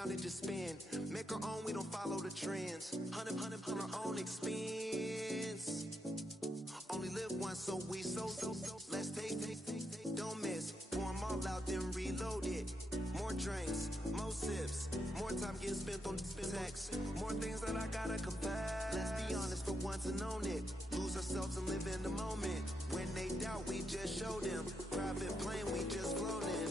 count and just spend. Make our own, we don't follow the trends. 100 on our own expense. Only live once, so we so. Let's take, don't miss. Pour 'em all out, then reload it. More drinks, more sips. More time getting spent on text. More things that I gotta confess. Let's be honest for once and own it. Lose ourselves and live in the moment. When they doubt, we just show them. Private plane, we just float in.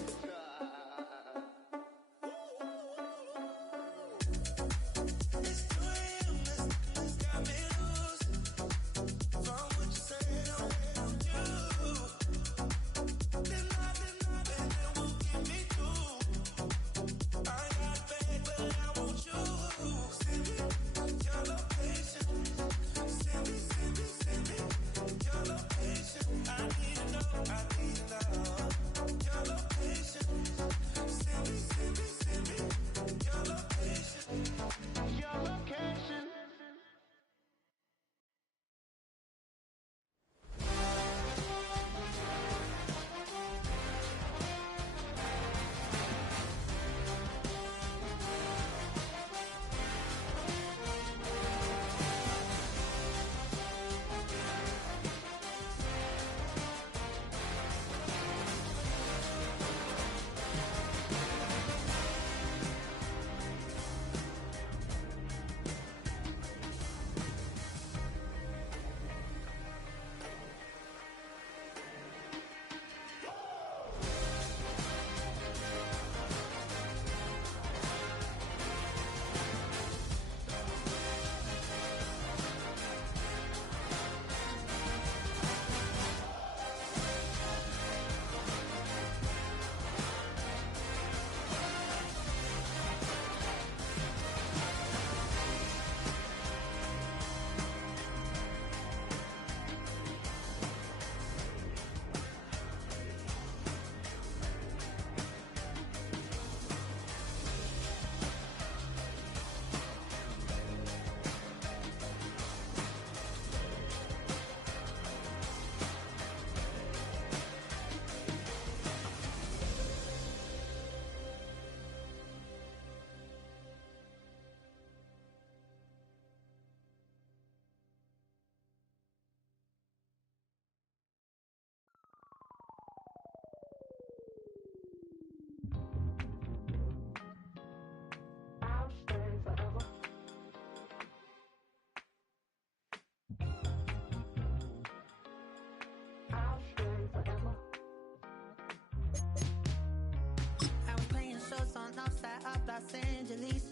Los Angeles.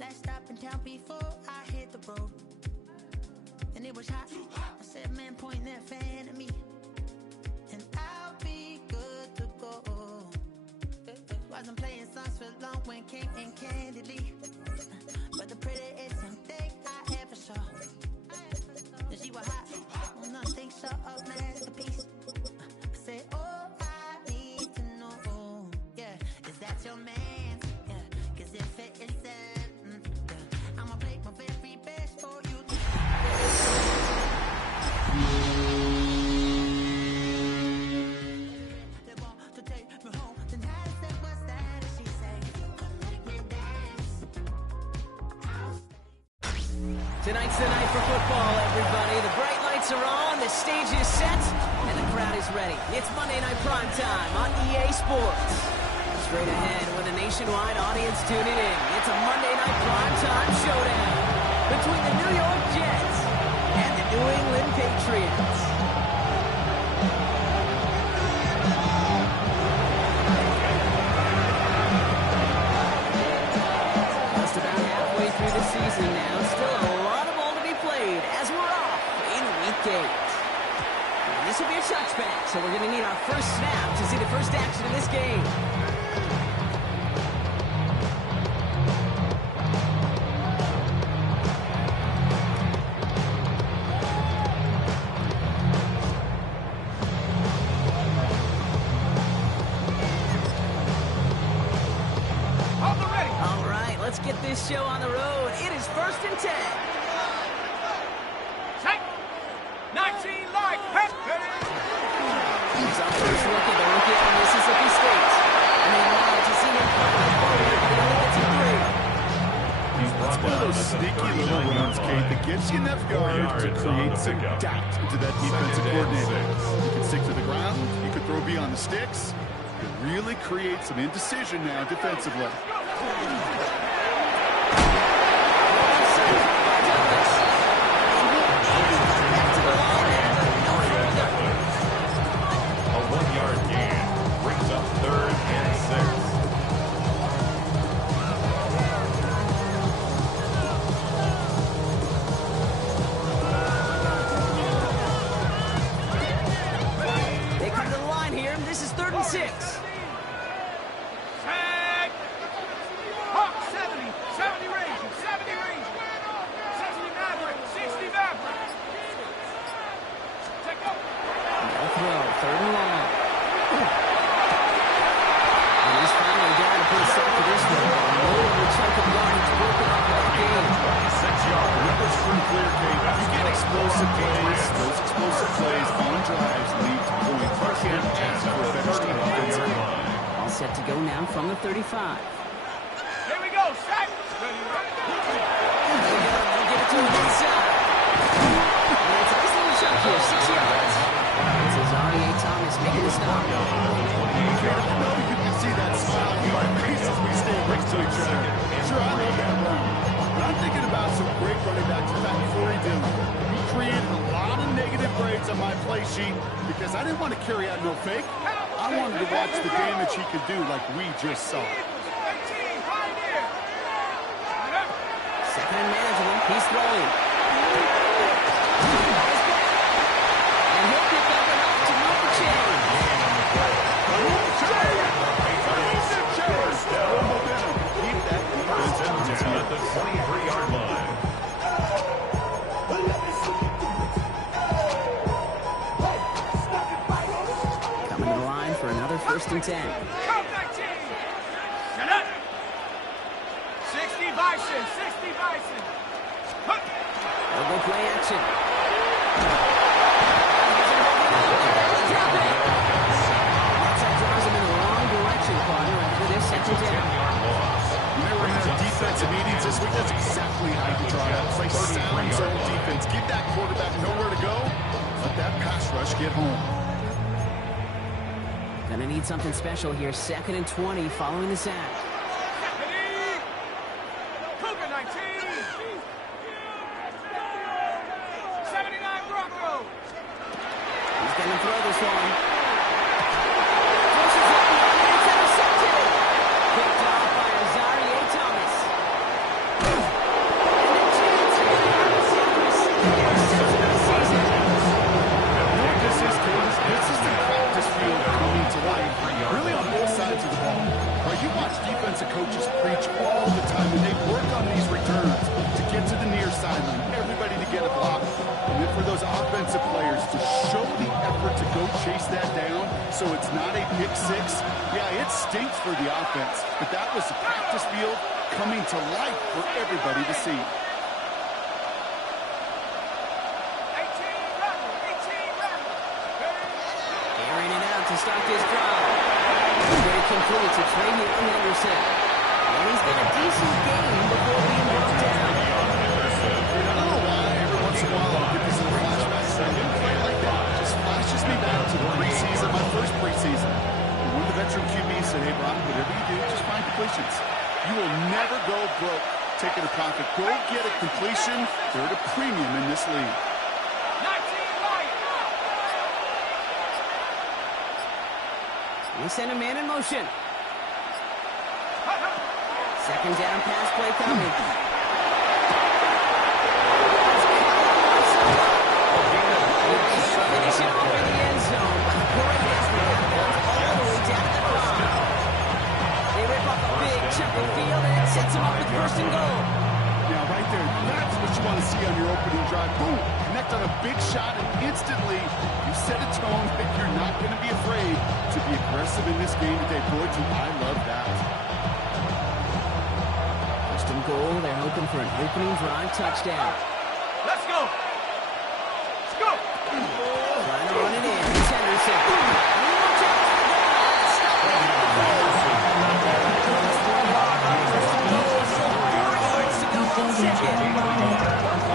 Last stop in town before I hit the road. And it was hot. I said, man, point that fan at me. And I'll be good to go. Wasn't playing songs for long when came in candidly. But the prettiest thing I ever saw. And she was hot. Well, nothing short of masterpiece. I said, oh, I need to know. Yeah, is that your man? Yeah, cause if it isn't, yeah, I'ma play my very best for you. They want to take me home. Then I said, what's that? She said, make me dance. Tonight's the night for football, everybody. The bright lights are on, the stage is set, and the crowd is ready. It's Monday Night Primetime on EA Sports. Straight ahead with a nationwide audience tuning in. It's a Monday Night Primetime showdown between the New York Jets and the New England Patriots. Just about halfway through the season now. Still a lot of ball to be played as we're off in Week 8. And this will be a touchback, so we're going to need our first snap to see the first action of this game. Let's get this show on the road. It is 1st and 10. Check. 19 light. He's on first look at the rookie from Mississippi State. And they love to see him play his ball, but he only gets it to create some doubt into that defensive coordinator. You can stick to the ground. You can throw beyond the sticks. You can really create some indecision now defensively. A 1-yard gain brings up 3rd and 6. They come to the line here. This is 3rd and 6. Set. Hawk, 70. 70 range. 70 range. 60 Maverick. 60 Maverick. Take up. No throw. 3rd and long. And he's finally down to put a stop to this one. Over a chunk of yardage broken up that game. 6 yards. Numbers pretty clear, Kate. You get explosive plays. Those explosive plays on drives lead to points. You can't ask for a better start offensively. All set to go now from the 35. Here we go. Set. They'll give it to him inside. And it's a nice little chunk here, 6 yards. This is R.A. Thomas making the stop. I know you can see that smile on my face as we stay next to each other. Sure, I love that run. But I'm thinking about some great running backs in fact before he did. He created a lot of negative grades on my play sheet because I didn't want to carry out no fake. I wanted to watch the damage he could do like we just saw. 18. Right here. Second and management. He's throwing. And he'll pick up enough to move the chain. Keep that defense At the 23-yard line. Coming to the line for another 1st and 10. Come 19. Set up. 60 Bison. 60 Bison. Hook. They'll go play action. That draws him in the wrong direction, partner, after this 2nd down. 10-yard loss. When they were in our defensive meetings this week, that's exactly how you draw that. Play sound zone defense. Give that quarterback nowhere to go. Let that pass rush get home. Gonna need something special here. 2nd and 20 following the sack. Cougar 19. 79 Bronco. He's gonna throw this one. Forces it, and it's intercepted. Picked off by R.A. Thomas. And the Jets are gonna have a second interception of the season. This is the practice field coming to life, really on both sides of the ball. Right, you watch defensive coaches preach all the time, and they work on these returns to get to the near sideline, everybody to get a block, and then for those offensive players to show the effort to go chase that down so it's not a pick six. Yeah, it stinks for the offense, but that was the practice field coming to life for everybody to see. 18 Rebel. 18 Rebel. Airing it out to start this drive. Very complete to Travion Henderson. And he's got a decent game before being brought down. I don't know why every once in a while I'll get these little flashbacks. I didn't play like that. It just flashes me back to the preseason, my first preseason. And one of the veteran QBs said, hey, Brock, whatever you do, just find completions. You will never go broke taking a profit. Go get a completion. They're at a premium in this league. 19 Light. We send a man in motion. 2nd down pass play coming. Finish it over the end zone. Great estimate of bounds all the way down to the 5. They rip off a big chunk of field and it sets them up with 1st and goal. Now, right there, that's what you want to see on your opening drive. Boom! Connect on a big shot, and instantly you set a tone that you're not going to be afraid to be aggressive in this game today. Boy, do I love that. 1st and goal. They're hoping for an opening drive touchdown. Let's go. Let's go. Trying to run it in. It's Henderson.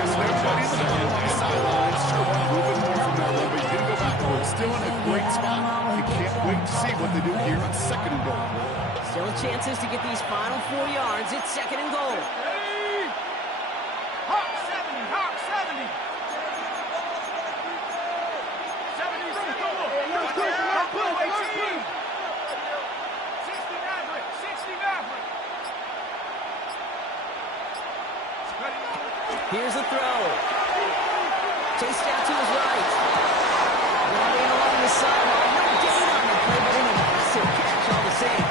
Everybody's on the sideline. on 2nd and goal. Still chances to get these final 4 yards. It's 2nd and goal. Hey! Hawk 70, Hawk 70. 70, Hawk 18. 60 Maverick, 60 Maverick. Here's a throw. Chased out to his right. Running along the sideline. No gain on the play, but an impressive catch all the same.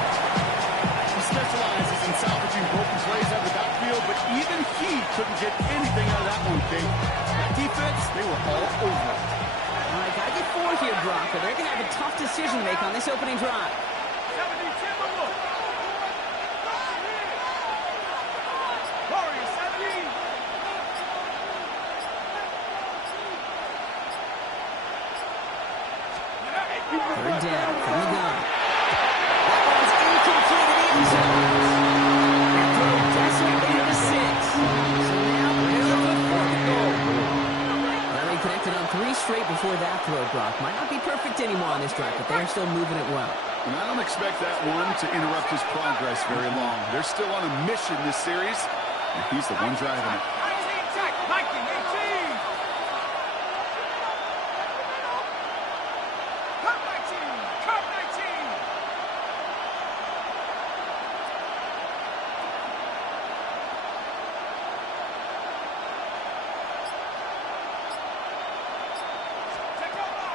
He specializes in salvaging broken plays out of the backfield, but even he couldn't get anything out of that one, Kate. That defense, they were all over it. All right, got to get 4 here, Bronco. They're going to have a tough decision to make on this opening drive. 70 Timberwolves. Warriors 70. Third down from the gun. That one's incomplete in the end zone. That throw doesn't get to 6. So now they're looking for the goal. Well, they connected on 3 straight before that throw, Brock. Might not be perfect anymore on this drive, but they're still moving it well. And I don't expect that one to interrupt his progress very long. They're still on a mission this series, and he's the one driving it. 19 Jack, Viking 18. Cup 19, Cup 19.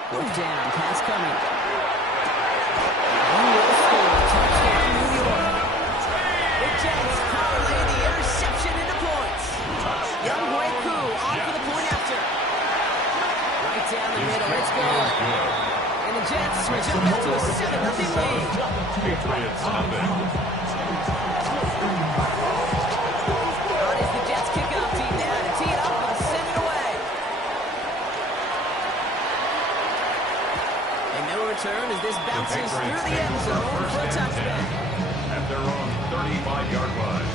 Fourth down, pass coming. One will score. Touchdown, New York. The Jets parlay the interception into points. Young Hueku on for the point after. Right down the middle. It's good. And the Jets will jump up to a 7-0 lead. Patriots nothing. On is the Jets kickoff team now to tee it up and send it away. And no return as this bounces through the end zone for a touchdown. At their own 35-yard line.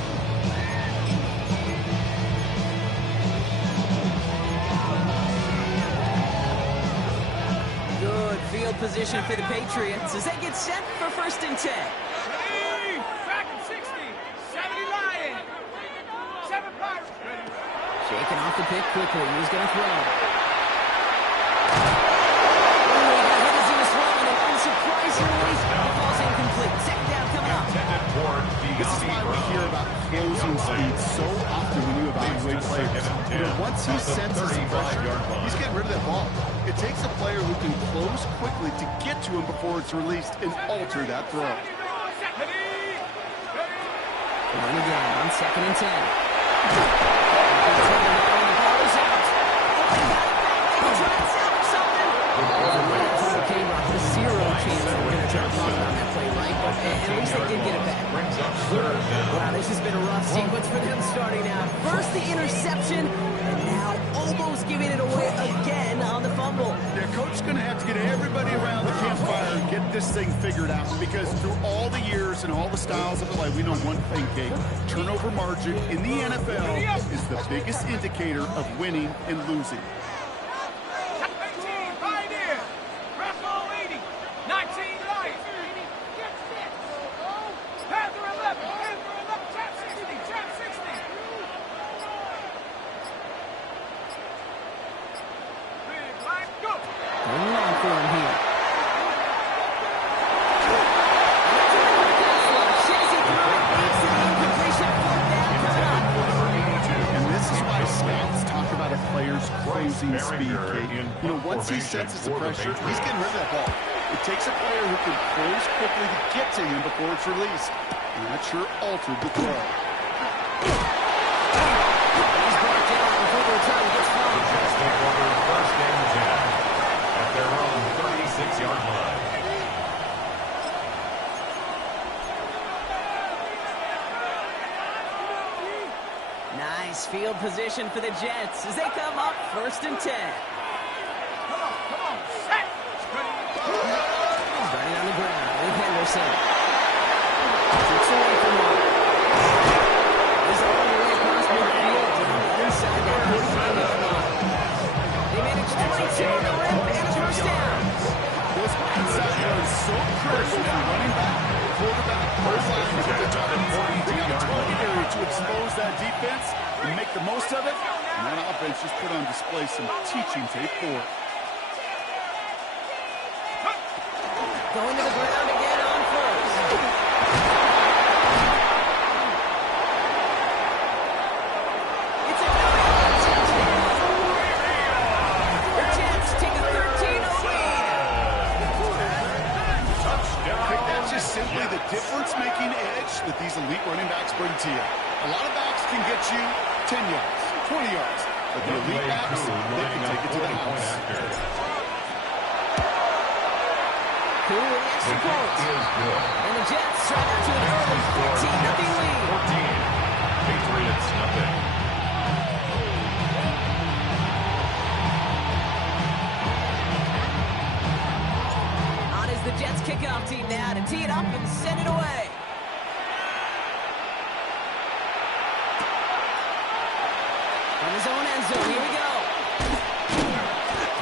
Good field position for the Patriots as they get set for 1st and 10. Ready. Back at 60. 70 Lion. 7 Pirates. Ready. Shaking off the pick quickly. He's going to throw. Ooh, he got hit as he was throwing, and unsurprisingly, the ball's incomplete. 2nd down coming up. Intended for This is why we hear about closing speed so often when you evaluate players. You know, once he senses some pressure, he's getting rid of that ball. It takes a player who can close quickly to get to him before it's released and alter that throw. Ready. Ready. Run again on 2nd and 10. The ball is out. He's trying to salvage something. Okay, Rock, there's 0 chance that we're going to try to talk on that play, right? But at least they did get it back. brings up 3rd down. Wow, this has been a rough sequence for them starting out. First the interception, and now almost giving it away again on the fumble. Yeah, coach is going to have to get everybody around the campfire and get this thing figured out because through all the years and all the styles of play, we know one thing, Kate. Turnover margin in the NFL is the biggest indicator of winning and losing. 18 Pioneer. Raffle 80. 19 Lion. Panther 11. Panther 11. Trap 60. Trap 60. Big line. Go. Going long for him here. And this is why scouts talk about a player's closing speed, Kate. You know, once he senses the pressure, he's getting rid of that ball. It takes a player who can close quickly to get to him before it's released. And that sure altered the throw. He's brought down before the return gets fouled. Jets take over 1st and 10 at their own 36-yard line. Nice field position for the Jets as they come up 1st and 10. Come on. Set. Ready. Starting on the ground with Henderson. Six away from one. He's all the way across midfield down the other side of the 45-yard line. They manage 22 on the rim and a first down. Those inside runs so critical for running back use that defense and make the most of it. And that offense just put on display some teaching tape for it. Going to the ground again on first. It's a touchdown. The Jets take a 13-0 lead. I think that's just simply the difference-making edge that these elite running backs bring to you. A lot of backs can get you 10 yards, 20 yards, but the elite backs, they can take it to the house. Cool executes. And the Jets strike out to an early 14-0 lead. 14. Patriots, nothing. On is the Jets kickoff team now to tee it up and send it away. From his own end zone, here we go.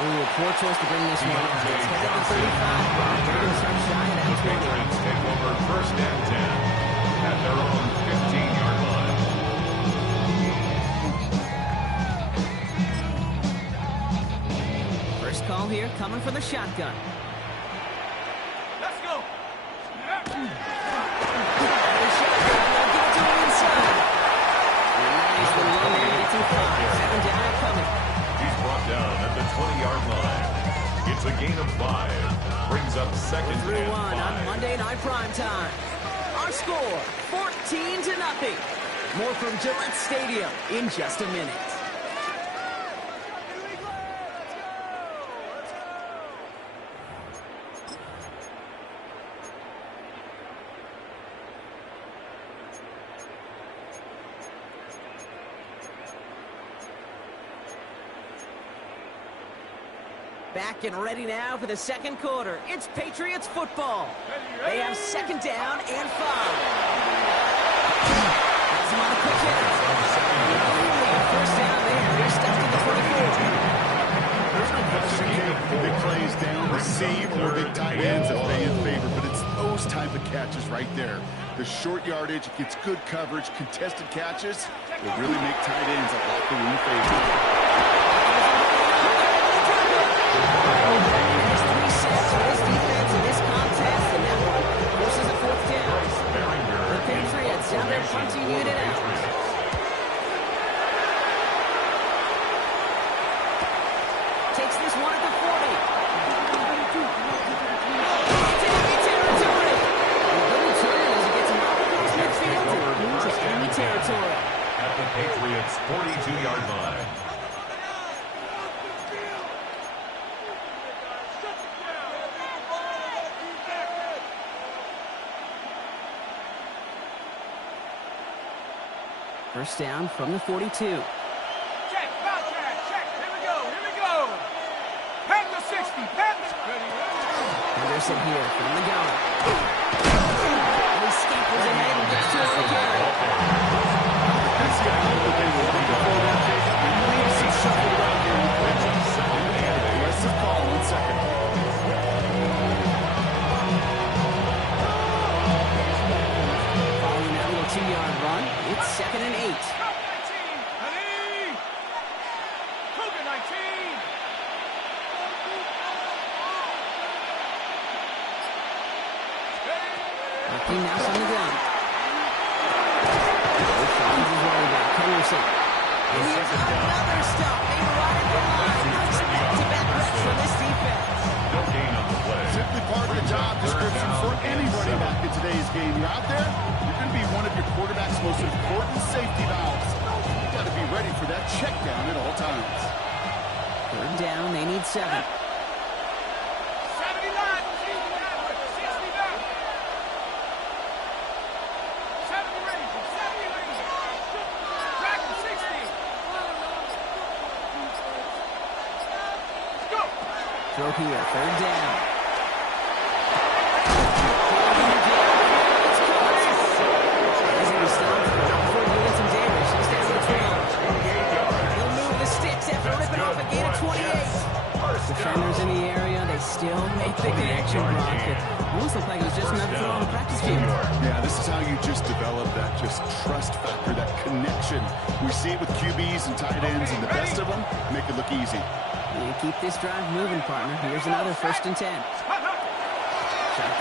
Ooh, a poor choice to bring this one up. It's headed to 35. They're going to start shy at The Patriots take over first and 10 at their own 15-yard line. First call here coming from the shotgun. Let's go. The shotgun, they'll give it to him inside. Nice little run there, gets him 5. 7 down and coming. He's brought down at the 20-yard line. It's a gain of 5. Brings up second and 3-1 on 5. Monday Night Primetime. Our score, 14-0. More from Gillette Stadium in just a minute. Back and ready now for the second quarter. It's Patriots football. They have second down and 5. Has him on a quick hit. First down there. They're stuck to the 24. There's no question big plays down, receive, or big tight ends if they in favor, but it's those type of catches right there. The short yardage, it gets good coverage, contested catches. They really make tight ends a locker room favorite. There's 3 sets for this defense in this contest, and that one forces a 4th down. The Patriots have their punting unit out. Takes this one at the 40. It's enemy territory. A little turn as he gets him up across midfield and into enemy territory. At the Patriots' 42-yard line. First down from the 42. Check, foul track, check. Here we go, here we go. Panther 60, Panther. Henderson here from the gun. And he scampers ahead and gets to it for carry. That's the out that they were looking for that case. We need to see shuffle around here. Aggressive call on second. Following that little 2-yard run, it's second and 8. Cougar 19. King now on the gun. Finds his running back, Henderson. And here's another stop. They ride the line. Nice back-to-back reps from this defense. No gain on the play. Simply part of the job description for any running back in today's game. You're out there, you're going to be one of your quarterback's most important safety valves. You've got to be ready for that check down at all times. 3rd down, they need 7. 79, 60 back. 70 ready, 70 ready. Back to 60. Go. Throw here, 3rd down. Defenders in the area, they still make the connection, Brock. It almost looked like it was just another throw on the practice field. Yeah, this this is how you just develop that just trust factor, that connection. We see it with QBs and tight ends, and the best of them make it look easy. You keep this drive moving, partner. Here's another 1st and 10. Shotgun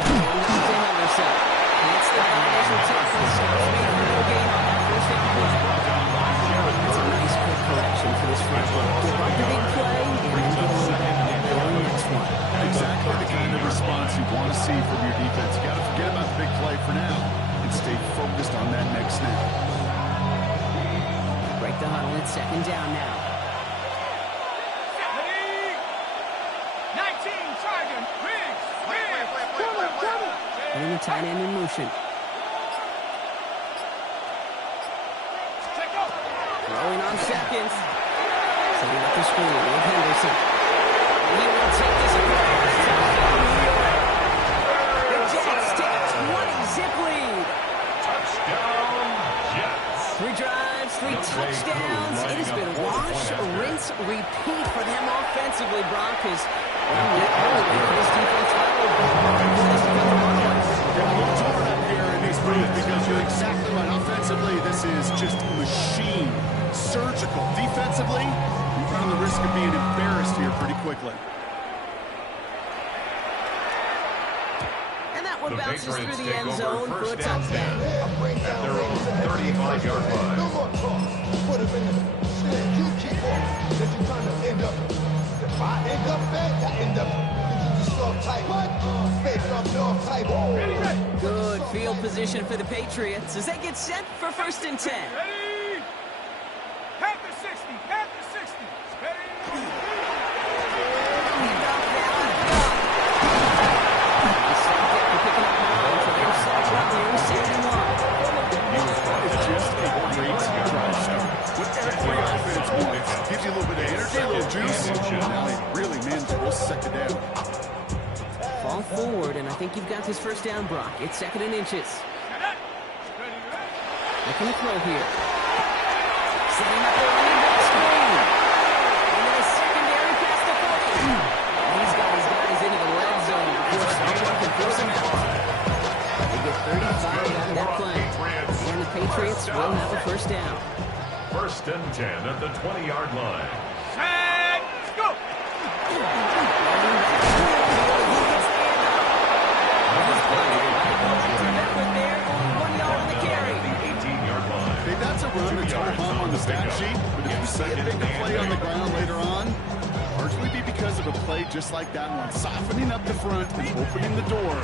to Henderson. It's the initial tackle. Stops made for no gain on that 1st down play. It's a nice quick correction for this front row. Give up the big play, and then get on back on the next one. Exactly the kind of response you want to see from your defense. You got to forget about the big play for now and stay focused on that next snap. Break the huddle. It's 2nd down now. 19, Sergeant. Riggs. Putting the tight end in motion. Throwing on seconds. Setting up the screen with Henderson. He will take this across. The Jets take a 20-zip lead. Touchdown, Jets. 3 drives, 3 touchdowns. It has been wash, rinse, repeat for them offensively, Brock, because this defense They're a little torn up here in these booths because you're exactly right. Offensively, this is just a machine. Surgical. Defensively, you run the risk of being embarrassed here pretty quickly. And that one bounces through Patriots the take end over zone for a 1st and 10 touchdown. at their own 35-yard line. No more talk. Put him in the shit. You keep on. That you trying to end up. If I end up bad, I end up. You just soft type. What? Fake up north type. Good field position for the Patriots as they get set for 1st and 10. Ready? Half the 60. Half the 60. Ready? It's just a great drive start. What every offense wants. Gives you a little bit of energy, a little juice. Now they really manage to hold 2nd down. Fall forward, and I think you've got this 1st down, Brock. It's 2nd and inches. Making a throw here. Setting up a running back screen. And then a secondary pass to 40. He's got his guys into the red zone before someone can force him out. They get 35 out of that play. And the Patriots will have a 1st down. 1st and 10 at the 20-yard line. Set. Go. Okay, that's a run that's hard home on the stat sheet, but if you see a bigger play on the ground later on, largely be because of a play just like that one, softening up the front and opening the door.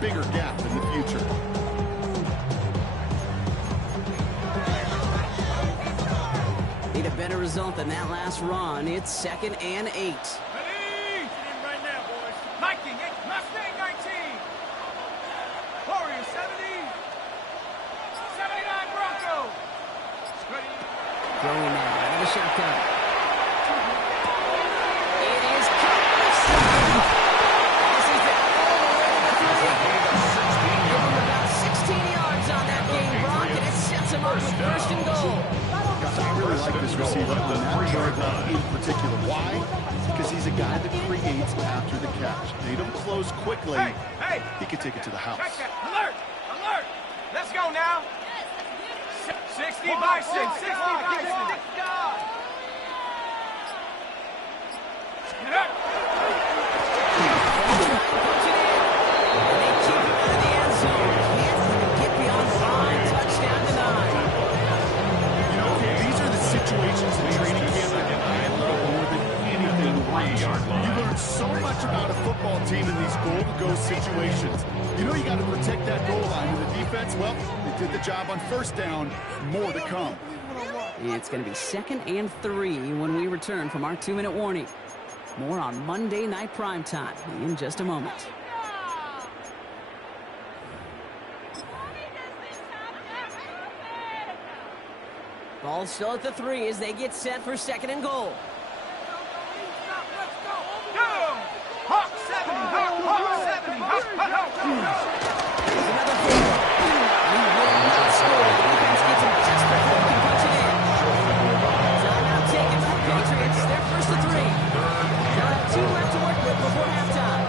Bigger gap in the future. Need a better result than that last run. It's 2nd and 8. Ready? Get in right now, boys. Nike, Mustang 19. Warrior 70. 79 Bronco. Ready? Throwing now out of the shotgun. It is Cowboys. This is down all the way to the 3. About 16 yards on that game, Brock, and it sets him up with 1st and goal. I really like this receiver on that drive in particular. Why? Because he's a guy that creates after the catch. They don't close quickly. Hey. He could take it to the house. Check that. Alert. Alert. Let's go now. 60 by 6. 60 by 6. These are the situations in training camp that I love more than anything to watch. You learn so much about a football team in these goal-to-go situations. You know you got to protect that goal line in the defense. Well, they did the job on 1st down. More to come. It's going to be 2nd and 3 when we return from our 2-minute warning. More on Monday Night Primetime in just a moment. Ball still at the 3 as they get set for 2nd and goal. Hawk 70. Hawk 70. Hawk 70. Here's another field. He will not score. The defense gets him just before he can punch it in. Timeout taken by the Patriots. They're 1st and 3. They'll have 2 left to work with before halftime.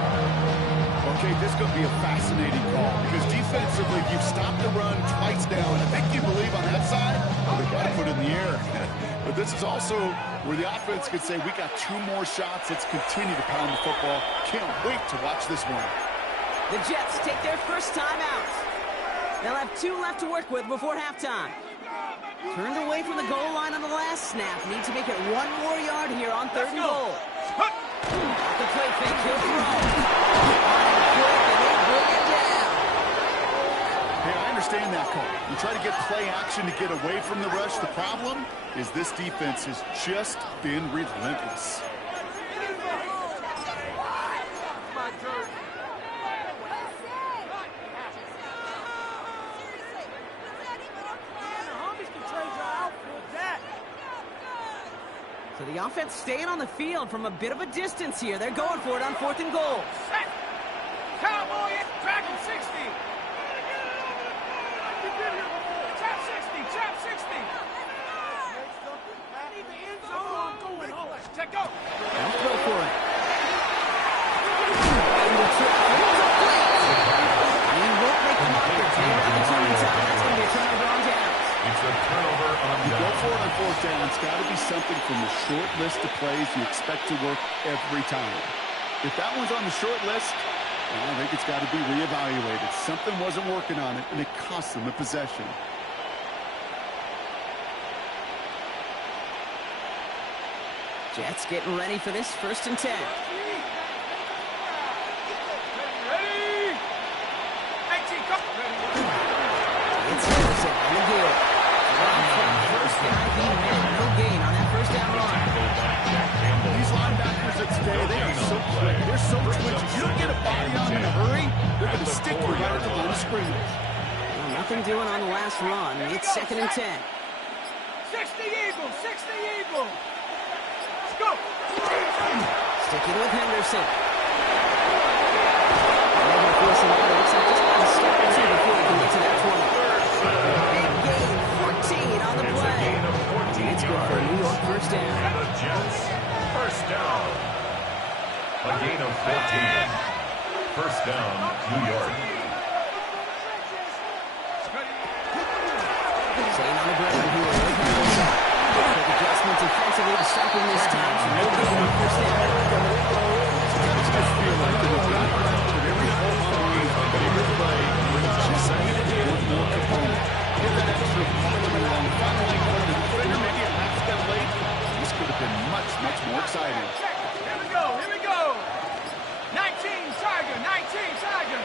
Okay, this could be a fascinating call because defensively, you've stopped the down. I think you believe on that side, they've got to put it in the air. But this is also where the offense could say, we got 2 more shots. Let's continue to pound the football. Can't wait to watch this one. The Jets take their first time out. They'll have 2 left to work with before halftime. Turned away from the goal line on the last snap. Need to make it 1 more yard here on 3rd and goal. The play fake, he'll throw. Quick, and they bring it down. Hey, I understand that call. You try to get play action to get away from the rush. The problem is this defense has just been relentless. So the offense staying on the field from a bit of a distance here. They're going for it on 4th and goal. Set. Cowboy, tracking 60. Trap 60, trap 60. Check go. Don't throw for it. And the trap is complete. And he won't make the marker. Take out the turn time. That's going to be a turnover on downs. It's a turnover on You downs. go for it on 4th down. It's got to be something from the short list of plays you expect to work every time. If that one's on the short list, well, I think it's got to be reevaluated. Something wasn't working on it, and it cost them a possession. Jets getting ready for this 1st and 10. Ready. 18, go. It's Henderson on the deal. First guy he had no gain on that 1st down run. These linebackers of today, they are so quick. They're so twitchy. You don't get a body on them in a hurry, they're going to stick you right at the line of scrimmage. Well, nothing doing on the last run. It's 2nd and 10. 60 Eagles, 60 Eagles. Let's go. Sticking with Henderson. They're going to force him out. It looks like just about a step or 2 before he can get to that 20. Big gain, 14 on the play. It's good for a New York 1st down. And the Jets, 1st down. A gain of 14. 1st down, New York. Staying on the ground here. Quick adjustment defensively to stop him this time. So no gain on 1st down. I feel like it was not but every home run, a bigger play, just needed to add more component. Get that extra pop coming along. Finally, the defender maybe a half step late. This could have been much, much more exciting. Here we go, here we go. 19 Tiger, 19 Tiger.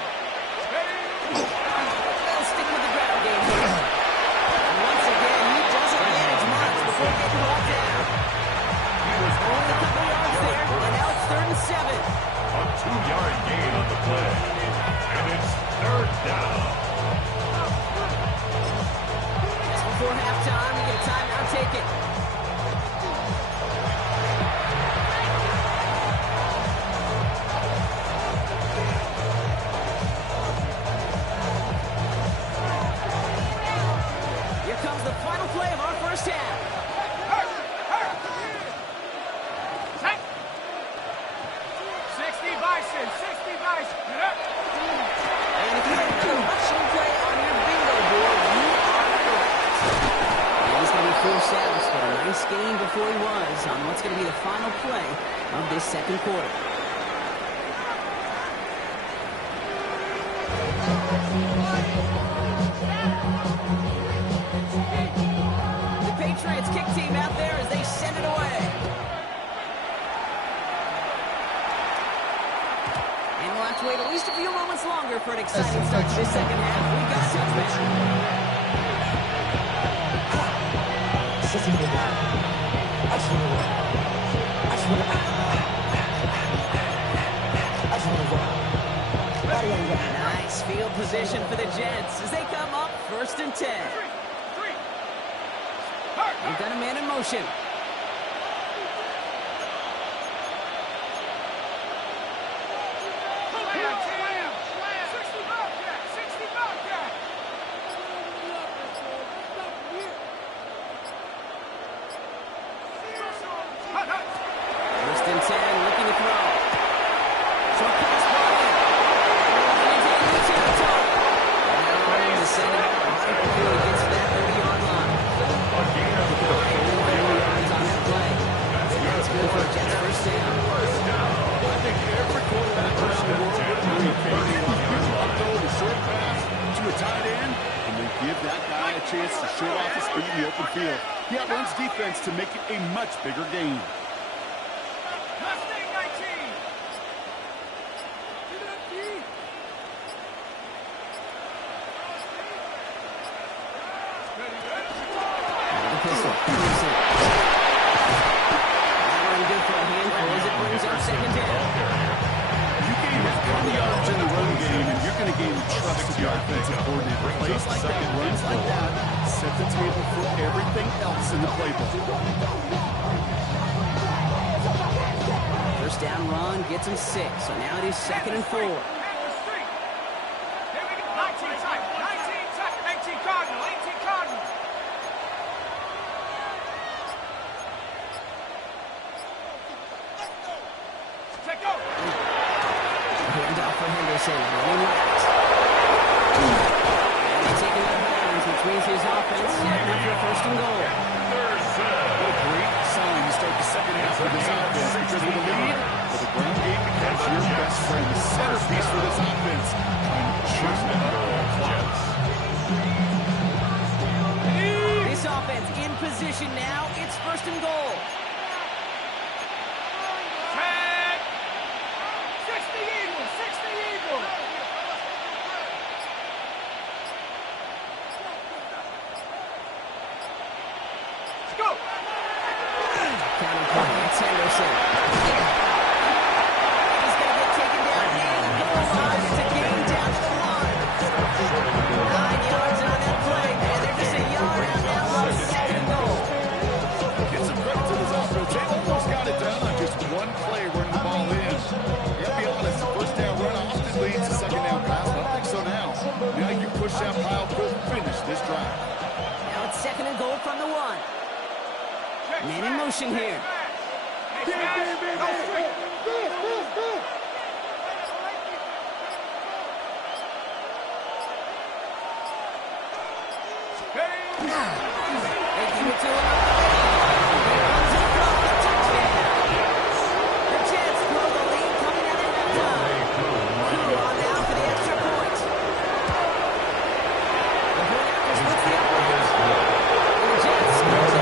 Ready. They'll stick with the ground game here. And once again, he doesn't manage much before getting brought down. He was only a couple yards there, and now it's 3rd and 7. A 2-yard gain on the play. And it's 3rd down. Just before halftime, we get a timeout taken. Here comes the final play of our 1st half. Set. 60 Bison, 60 Bison. Get up. And if you have another rushing play on your bingo board, you are correct. He's going to be full status, but a nice game before he was on what's going to be the final play of this 2nd quarter. The Patriots kick team out there as they send it away. And we'll have to wait at least a few moments longer for an exciting start to this 2nd half. We got a touchdown. Nice field position for the Jets as they come up 1st and 10. They've got a man in motion. First and 10, looking to throw. Short pass ball in. Into enemy territory. Now to send it out right before man, and they give that guy a chance to show off his speed in the open field. He outruns defense to make it a much bigger game. Mustang 19. Pistol. Good for a handful as it brings up second down. You gain a couple yards in the run game, and you're going to gain the trust of your offensive coordinator. Plays like that, runs like that, set the table for everything else in the playbook. First down run gets him 6, so now it is 2nd and 4. Here we go. 19 tight. 18 Cardinal. 18 Cardinal. Take go. Handoff for Henderson, running left. And he's taking out of bounds, which means his offense snapped after a 1st and goal. What a great sign to start the second half of this offense, because with a lead, with the ground game becomes your best friend, the centerpiece for this offense. Trying to choose that Jets. This offense in position now. It's 1st and goal. 60 Eagles. Let's go. Counting play. It's Henderson. He's going to get taken down near the goal line. It's a gain down to the 1. 9 yards on that play. And they're just a yard out now on 2nd and goal. Get some credit to this offense. They almost got it done on just one play running the ball in. To be honest, the 1st down run often leads to 2nd down pass. I don't think so now. Now you push that pile, go finish this drive. Now it's 2nd and goal from the 1. Man in motion here. They give it to him. The Jets blow the lead coming out of halftime. Cool on down for the extra point. The Patriots splits the uprights. The Jets scores it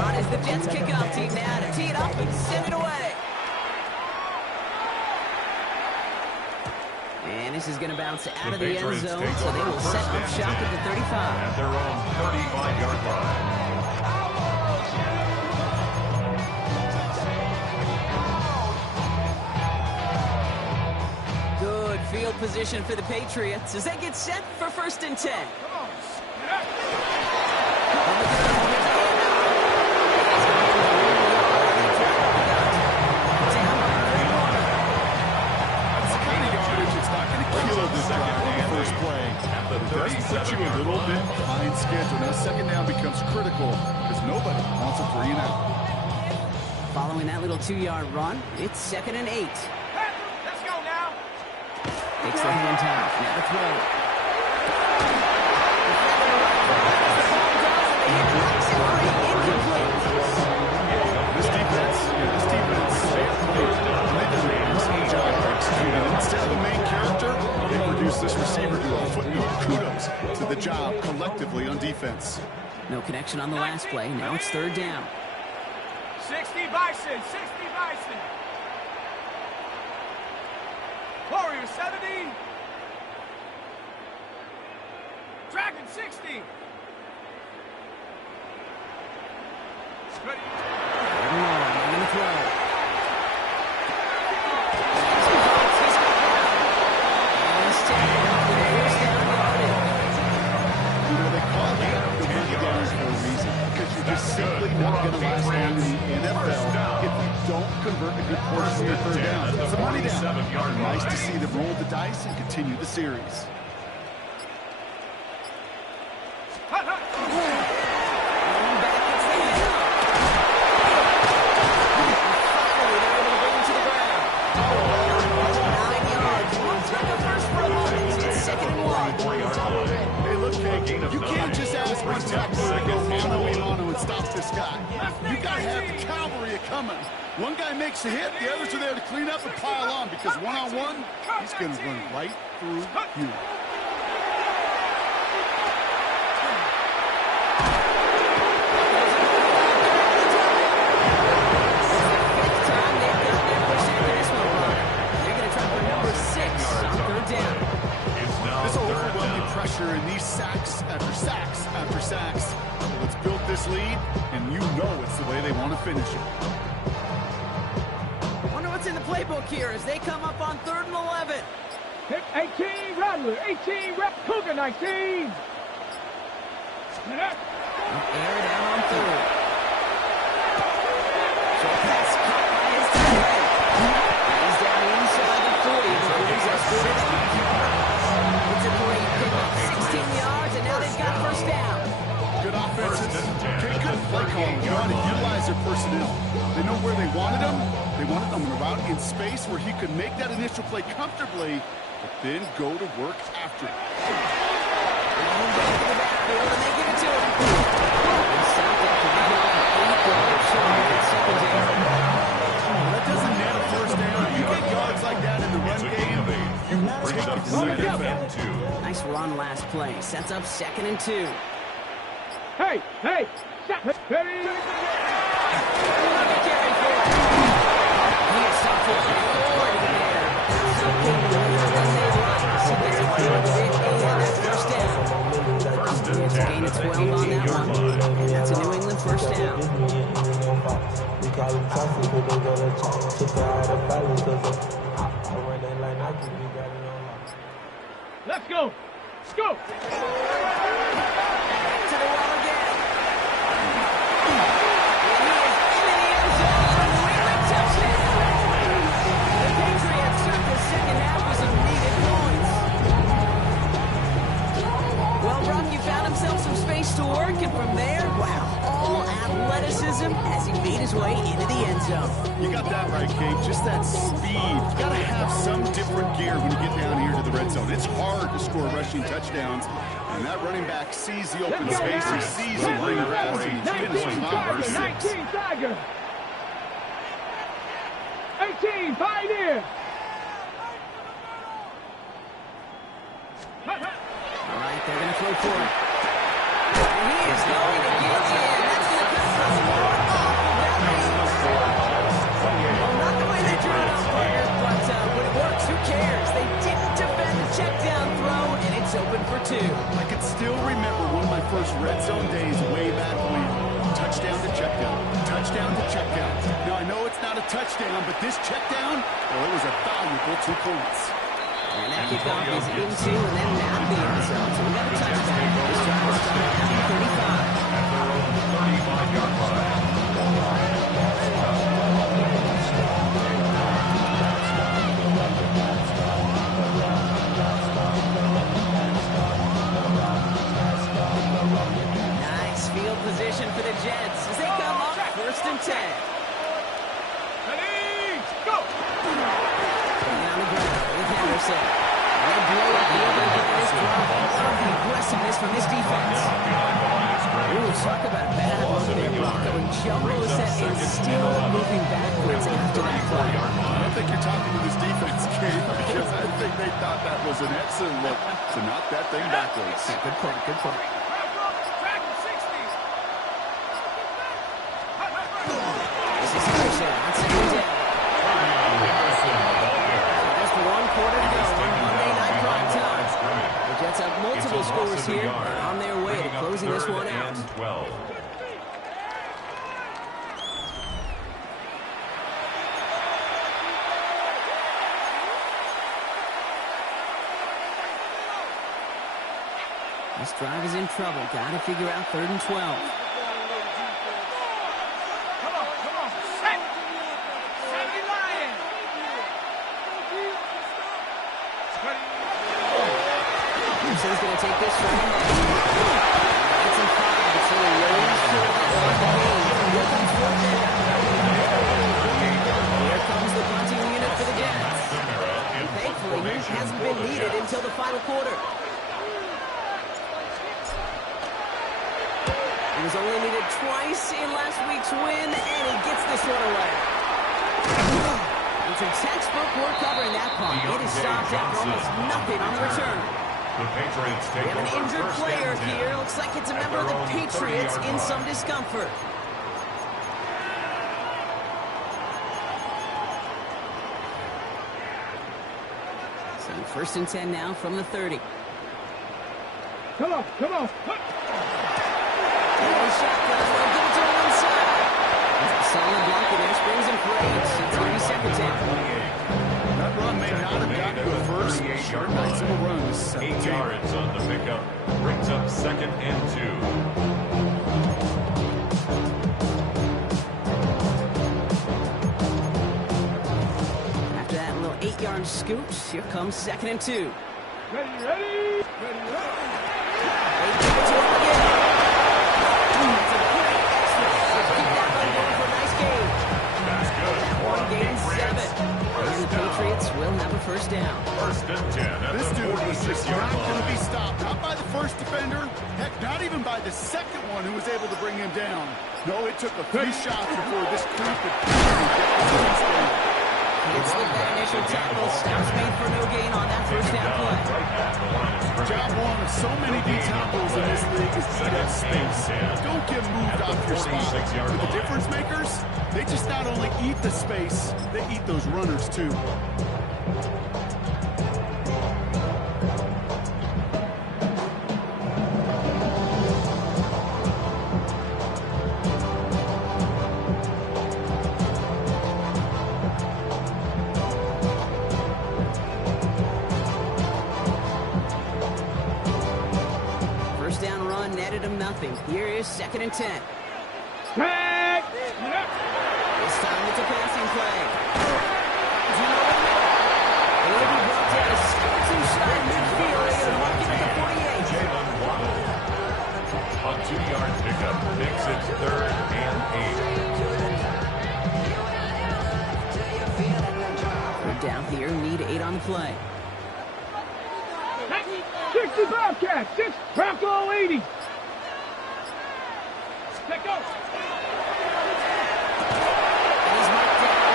on is the Jets kickoff team now to tee it up and send it away. And this is going to bounce out of the end zone, so they will set up shop at the 35. At their own 35-yard line. Good field position for the Patriots as they get set for 1st and 10. Put you a little bit behind schedule. Now 2nd down becomes critical because nobody wants a 3 and out. Following that little 2-yard run, it's 2nd and 8. Let's go now. Takes the hand off. Now the throw. This defense, instead of the main character, they produce this receiver to a footnote. Kudos to the job collectively on defense. No connection on the last play. Now it's 3rd down. 60 Bison. Warrior 70. Dragon 60. Ready. I'm going to throw. Simply not going to last long in the NFL if you don't convert a good portion of your 3rd down. It's a money down. Nice to see them roll the dice and continue the series. Hey, look, Jake, you can't just ask one tackler to go mano-a-mano and stop this guy. You got to have the cavalry of coming. One guy makes a hit, the others are there to clean up and pile on, because one-on-one, he's going to run right through you. This overwhelming pressure and these sacks after sacks after sacks. Let's build this lead, and you know it's the way they want to finish it. Wonder what's in the playbook here as they come up on 3rd and 11. Hit 18, Rattler, 18, Cougar 19. Air it out on 3rd. Short pass caught by his teammate. He's down inside the 40 before he's escorted out. It's a great pickup, 16 yards, and now they've got first down. Good offenses. Okay, good play call. You know how to utilize their personnel. They know where they wanted them. They wanted them out in space where he could make that initial play comfortably, but then go to work after it. Back in the backfield, and they give it to him. He's stopped after making an 8-yard shot at second down. That doesn't net a first down. You get yards like that in the run game, you will take it from the NFL. Nice run last play. Sets up 2nd and 2. Hey, stop. Ready? He is stopped for 40 there. So first down. It's a gain of 12 on that one. And that's a New England first down. Let's go. Let's go. Back to the well again. And he is in the end zone for a New England touchdown. The Patriots took the second half with some needed points. Well, Brock, you found himself some space to work, and from there, wow, all athleticism as he made his way into the end zone. You got that right, Kate. Just that speed. You got to have some different gear when you get down here to the red zone. It's hard to score rushing touchdowns, and that running back sees the open space. He sees the green grass, and he finishes on 19 Tiger. 18 Pioneer. All right, they're going to throw for it. And he is going to get in. That's going to cut some more off of that lead. Well, not the way they drew it up, partner, but when it works, who cares? They didn't defend the check down throw, and it's open for 2. I can still remember one of my first red zone days way back when. Touchdown to check down. Touchdown to check down. Now, I know it's not a touchdown, but this check down, well, it was a valuable 2 points. And that kickoff is into and then out of the end zone. So we got a touchdown. This drive will start at the 35. At their own 35-yard line. Nice field position for the Jets as they come up 1st and 10. Ready? Go. On the ground with Henderson. They blow up the other guys. The aggressiveness from this defense. Ooh, talk about a bad look there, Bronco. And jumbo set and still moving backwards after that play. I don't think you're talking to this defense, Kate, because I think they thought that was an excellent look to knock that thing backwards. Good point, good point. This is Henderson on 2nd down. Just 1 quarter to go on Monday Night Prime Time. The Jets have multiple scores here and on their way to closing this one out. 12. This drive is in trouble. Got to figure out 3rd and 12. Come on. Set. 70 Lion. Gibson's going to take this from him. It's in 5. It's a really short of the game. Looking for it. Here comes the punting unit for the Jets. Thankfully, he hasn't been needed until the final quarter. It was only needed twice in last week's win, and he gets this one away. It's a textbook work covering that punt. It is stopped after almost nothing on the return. The Patriots take We have an injured player here. Looks like it's a member of the Patriots in some discomfort. So 1st and 10 now from the 30. Come on, come on. Shotgun, they'll give it to him inside. Solid block and there, springs and parades. It's going to be 2nd down. That run may not have gotten to a first. Sure, nice little run. 8 yards on the pickup. Brings up 2nd and 2. After that little 8-yard scoot, here comes 2nd and 2. Ready, ready, ready, ready. They give it to him again. That's a great extra. Let's keep that one going for a nice game. That's good. That one gains 7. And the Patriots will have a 1st down. 1st and 10 at This the dude was just 46-yard not going to be line. stopped. Not by the first defender. Heck, not even by the second one who was able to bring him down. No, it took a few shots before this crew could get this down. It's with that initial tackle. Stops made for no gain on that 1st down play. Job one of so many D tackles in this league is eat up space. Don't get moved off your spot. But the difference makers, they just not only eat the space, they eat those runners too. Netted him nothing. Here is 2nd and 10. Tag! This time it's a passing play. It will be brought down a step too shy midfield. They're going to mark him at the 48. Jalen Waddle. A 2-yard pickup makes it 3rd and 8. 3rd down here. Need 8 on the play. 60 Bobcat, 6, Bronco 80. Let go. And he's marked down.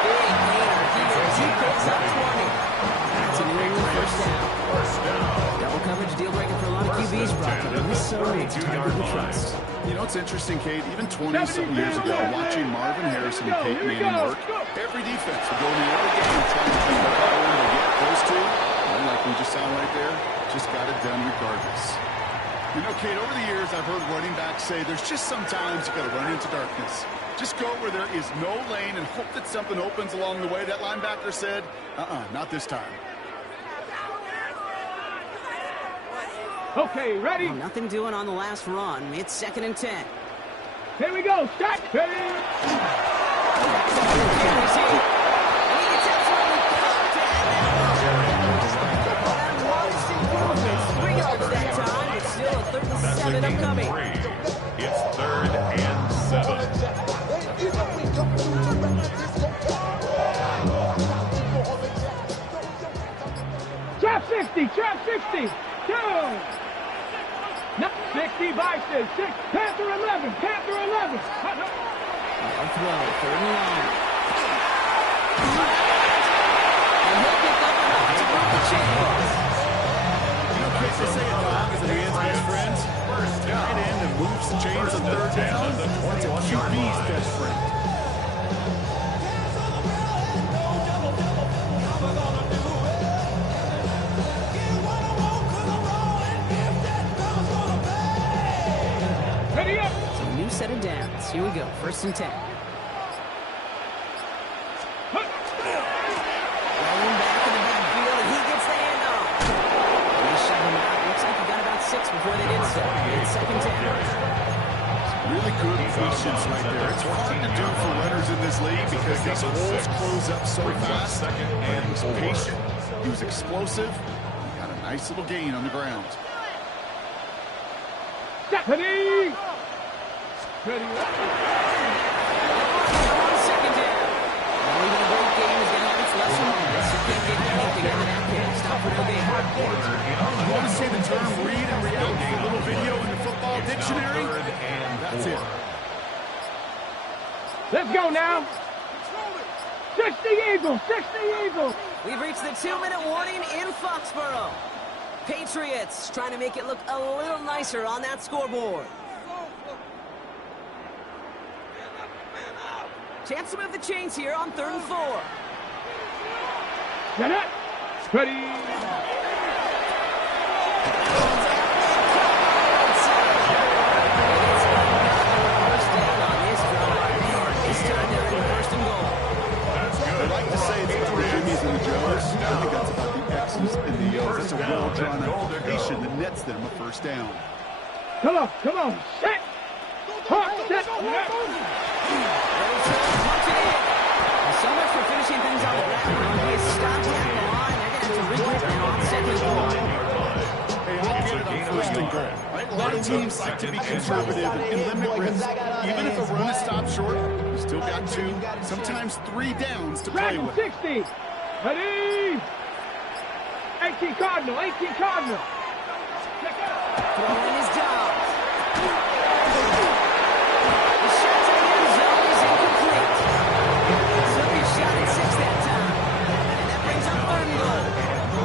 Big gainer here. He picks up 20. That's a New England 1st down. Double coverage deal breaker for a lot of QBs, Brock. And this so needs to target the trust. You know, it's interesting, Kate, even 20-something years ago, watching Marvin Harrison and Peyton Manning work, every defense would go in the other game and try to keep the power to get those two. And like we just saw right there, just got it done regardless. You know, Kate, over the years, I've heard running backs say there's just sometimes you got to run into darkness. Just go where there is no lane and hope that something opens along the way. That linebacker said, not this time. Okay, ready? Well, nothing doing on the last run. It's 2nd and 10. Here we go. Start. Ready? Upcoming. It's 3rd and 7. Trap 60, trap 60. Down. 60 Bison, 6, Panther 11, Panther 11. I'll throw, 3rd and long. And he'll pick up enough to break the chains. You know, Chris, they say a dog is a man's best friend. Tight end that moves the chains on 3rd down. That's a QB's best friend. Ready up. So new set of downs. Here we go. 1st and 10. Rolling back in the backfield, and he gets the handoff. And they shove him out. Looks like he got about 6 before they did so. It's 2nd down. Really good patience right there. It's hard to do for runners in this league because these holes close up so fast. And he was patient. He was explosive. He got a nice little gain on the ground. Ready? Ready. 2nd down. Well, even a great game is going to have its lesser moments. You can't get anything out of that game. Stop for no gain. You want to say the term read and react? A little video Let's go now. 60 Eagles, 60 Eagles. We've reached the 2-minute warning in Foxborough. Patriots trying to make it look a little nicer on that scoreboard. Chance to move the chains here on 3rd and 4. Get it. Ready. They like to say it's about the Jimmies and the Joes. I think that's about the X's and the O's. It's a well-drawn-out formation that nets them a first down. Come on, come on. Set. Hot, set. So much for finishing things on the ground. He is stopped at the line. They're going to have to regroup now on 2nd goal. Hey, I get it on 1st and goal. Right? A lot of teams like to be conservative and limit risk. Even if a run is stopped short, you still got 2, sometimes 3 downs to play with. 60. Ready. 18 Cardinal, 18 Cardinal. Throwing his down. The shot to the end zone is incomplete. Somebody shot at 6 that time. And that brings up 3rd and goal.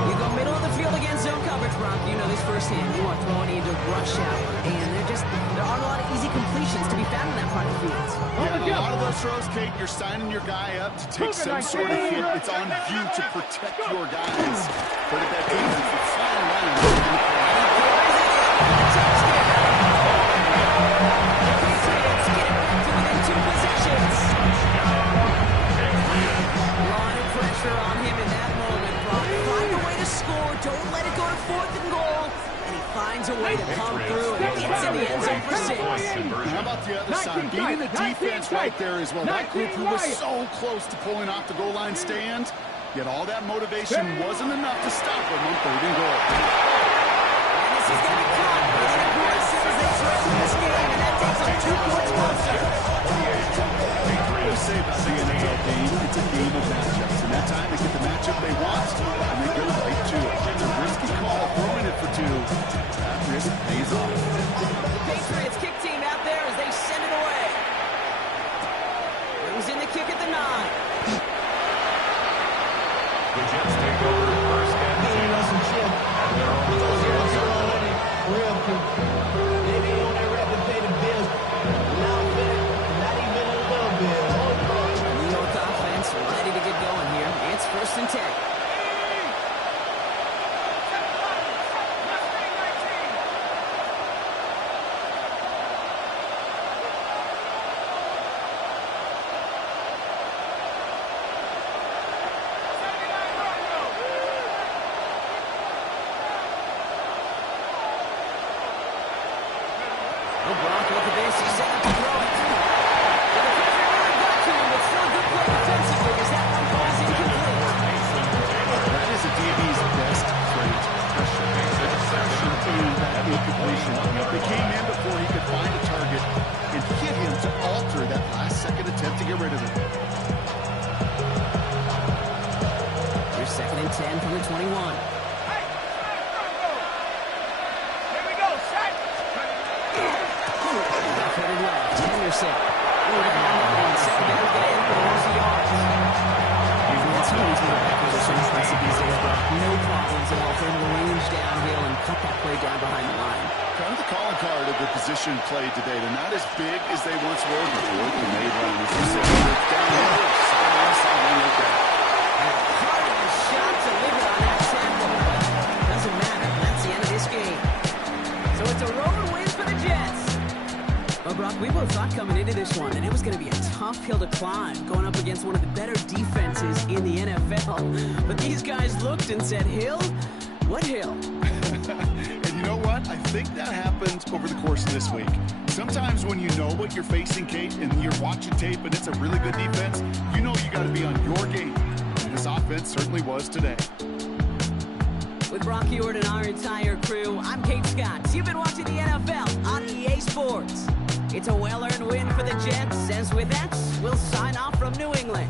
You go middle of the field against zone coverage, Brock. You know this firsthand. You are throwing into rush hour. And there aren't a lot of easy completions to be found in that part of the field. Yeah, a lot of those throws, Kate, you're signing your guy up to take some sort of hit. It's on you to protect your guys. But if that defense is flying around, Patriots get it back to within 2 possessions. Line of pressure on him in that moment, Brock. Find a way to score. Don't let it go to 4th and goal. And he finds a way to pump through and gets in the end zone for 6. how about the other side? Beating the defense right there as well. That group who was so close to pulling off the goal line stand, yet all that motivation wasn't enough to stop them on 3rd and goal. And this is going to be caught with an aggressive as they threaten this game, and that takes them 2 points closer. They say about the NFL game, it's a game of matchups, and that time they get the matchup they want, and they go right to it. It's a risky call, throwing it for 2. That risk pays off. The Patriots kick team out there as they send it away. Brings in the kick at the 9. The Jets take over 1st and 10. At their own 0-0. Real quick. They be on that rapid pay the bills. Not even a little bit. New York offense ready to get going here. It's 1st and 10. Oh, Brock, look at this. He's set up to throw it. The defender nearly got to him, but still a good play defensively as that one falls incomplete. That is a DB's best trait. Pressure. Pressure to that incompletion. They came in before he could find a target and hit him to alter that last-second attempt to get rid of it. Here's 2nd and 10 from the 21. Anderson. No problems at all for him to range downhill and cut that play down behind the line. Kind of the calling card of the position played today. They're not as big as they once were before. The made run, as you said, downhill. Part of the shot delivered on that tackle, but doesn't matter. That's the end of this game. So it's a road win for the Jets. Well, Brock, we both thought coming into this one that it was going to be a tough hill to climb, going up against one of the better defenses in the NFL. But these guys looked and said, Hill? What hill? And you know what? I think that happens over the course of this week. Sometimes when you know what you're facing, Kate, and you're watching tape and it's a really good defense, you know you got to be on your game. And this offense certainly was today. With Brock Ewart and our entire crew, I'm Kate Scott. You've been watching the NFL on EA Sports. It's a well-earned win for the Jets, as with that, we'll sign off from New England.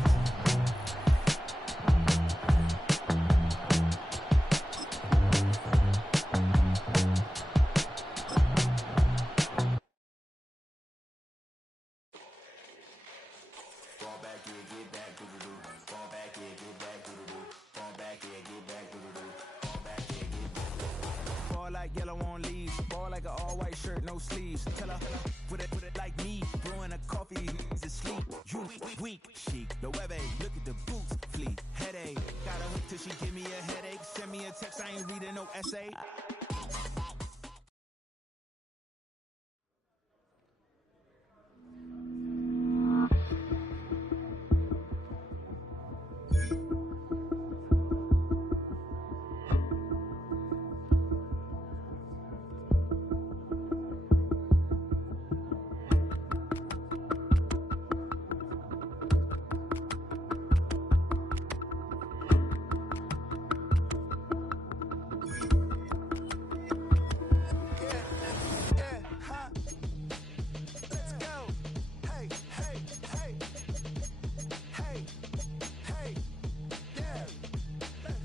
back here, get back, doo-doo-doo. Fall back here, get back, doo-doo-doo. Fall back here, get back, doo-doo-doo. Fall back here, get back. Ball like yellow on leaves. Ball like an all-white shirt, no sleeves. Tell her, put it like me. Brewing a coffee, to sleep. You weak, chic. The web look at the boots, fleet. Headache. Got a hook till she give me a headache. Send me a text, I ain't reading no essay.